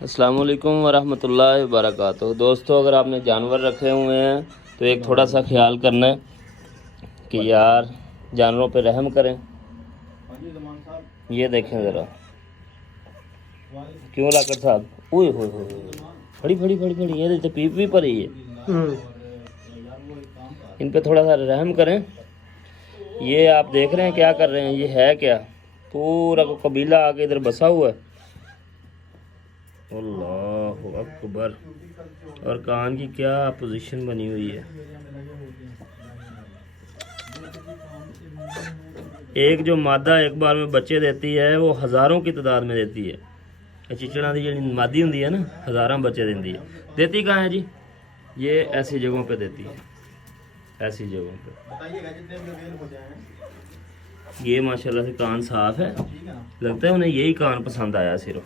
अस्सलाम वालेकुम वरहमतुल्लाहि वबरकातुहू। दोस्तों, अगर आपने जानवर रखे हुए हैं तो एक थोड़ा सा ख्याल करना है कि यार जानवरों पे रहम करें। ये देखें ज़रा, क्यों लाकर साहब, ओए हो फड़ी फड़ी फड़ी फड़ी, ये तो पीप भी पड़ी है। इन पे थोड़ा सा रहम करें। ये आप देख रहे हैं क्या कर रहे हैं, ये है क्या, पूरा को कबीला आके इधर बसा हुआ है। अल्लाहु अकबर। और कान की क्या पोजीशन बनी हुई है। एक जो मादा एक बार में बच्चे देती है वो हज़ारों की तादाद में देती है। चिचड़ा की जी मादी होंगी है ना, हज़ारों बच्चे देती है। देती कहाँ है जी, ये ऐसी जगहों पे देती है, ऐसी जगहों पे। ये माशाल्लाह से कान साफ है, लगता है उन्हें यही कान पसंद आया सिर्फ।